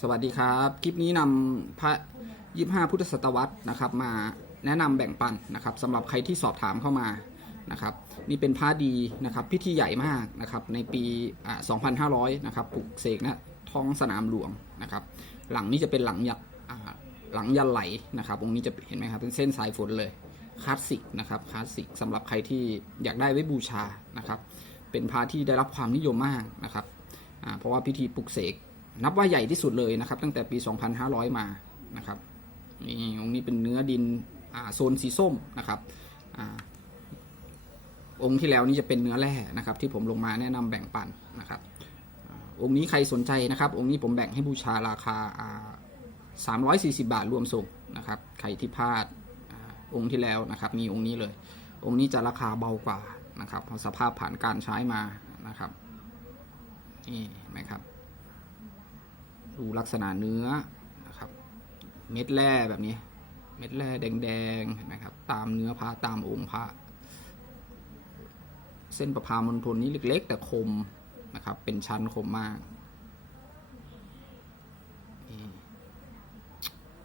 สวัสดีครับ คลิปนี้นำพระยี่ห้าพุทธศตวรรษนะครับ มาแนะนำแบ่งปันนะครับสำหรับใครที่สอบถามเข้ามานะครับ นี่เป็นพระดีนะครับ พิธีใหญ่มากนะครับ ในปีอ่า2500นะครับปลุกเสกนะท้องสนามหลวงนะครับ หลังนี้จะเป็นหลังยักหลังยันไหลนะครับองค์นี้จะเห็นไหมครับเป็นเส้นสายฝนเลยคลาสสิกนะครับคลาสสิกสำหรับใครที่อยากได้ไว้บูชานะครับ เป็นพระที่ได้รับความนิยมมากนะครับเพราะว่าพิธีปลุกเสก นับว่าใหญ่ที่สุดเลยนะครับ ตั้งแต่ปี 2500 มานะครับนี่องค์นี้เป็นเนื้อดินโซนสีส้มนะครับอองค์ที่แล้วนี่จะเป็นเนื้อแร่นะครับ ที่ผมลงมาแนะนำแบ่งปันนะครับองค์นี้ใครสนใจนะครับ องค์นี้ผมแบ่งให้บูชาราคา 340 บาทรวมส่งนะครับใครที่พลาดอองค์ที่แล้วนะครับ มีองค์นี้เลย องค์นี้จะราคาเบากว่านะครับเพราะสภาพผ่านการใช้มานะครับนี่นไหมครับ ดูลักษณะเนื้อนะครับ เม็ดแร่แบบนี้ เม็ดแร่แดงๆเห็นไหมครับ ตามเนื้อพระตามองค์พระเส้นประพามณฑลนี้เล็กๆ แต่คมนะครับ เป็นชั้นคมมาก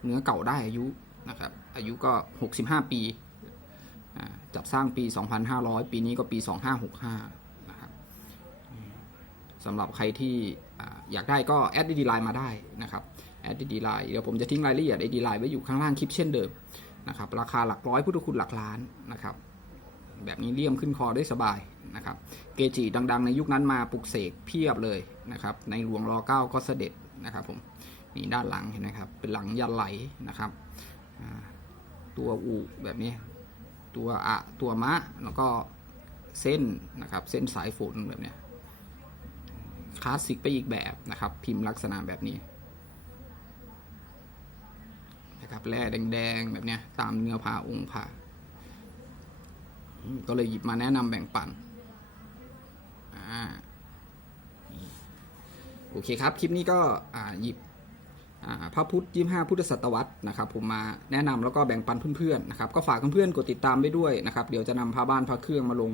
เนื้อเก่าได้อายุนะครับ อายุก็ 65 ปีอ่าจัดสร้างปี 2500 ปีนี้ก็ปี 2565 สำหรับใครที่อยากได้ก็แอดดีไลน์มาได้นะครับแอดดีไลน์เดี๋ยวผมจะทิ้งรายละเอียดดีไลน์ไว้อยู่ข้างล่างคลิปเช่นเดิมนะครับราคาหลักร้อยพุทธคุณหลักล้านนะครับแบบนี้เลี่ยมขึ้นคอได้สบายนะครับเกจิดัง ๆ ในยุคนั้นมาปลุกเสกเพียบเลยนะครับในหลวงรอเก้าก็เสด็จนะครับผมนี่ด้านหลังเห็นไหมครับเป็นหลังยันไหลนะครับตัวอูแบบนี้ตัวอะตัวมะแล้วก็เส้นนะครับเส้นสายฝนแบบเนี้ย คลาสสิกไปอีกแบบนะครับ พิมพ์ลักษณะแบบนี้นะครับแร่แดงๆแบบเนี้ยตามเนื้อผ้าองค์ผ้าก็เลยหยิบมาแนะนำแบ่งปันอ่าโอเคครับ คลิปนี้ก็อ่าหยิบ พระพุทธยี่ห้าพุทธศตวรรษนะครับผมมาแนะนำแล้วก็แบ่งปันเพื่อนๆนะครับก็ฝากเพื่อนๆกดติดตามไปด้วยนะครับเดี๋ยวจะนำพระบ้านพระเครื่องมาลง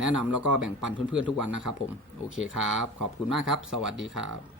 แนะนำแล้วก็แบ่งปันเพื่อนๆทุกวันนะครับผมโอเคครับ ขอบคุณมากครับ สวัสดีครับ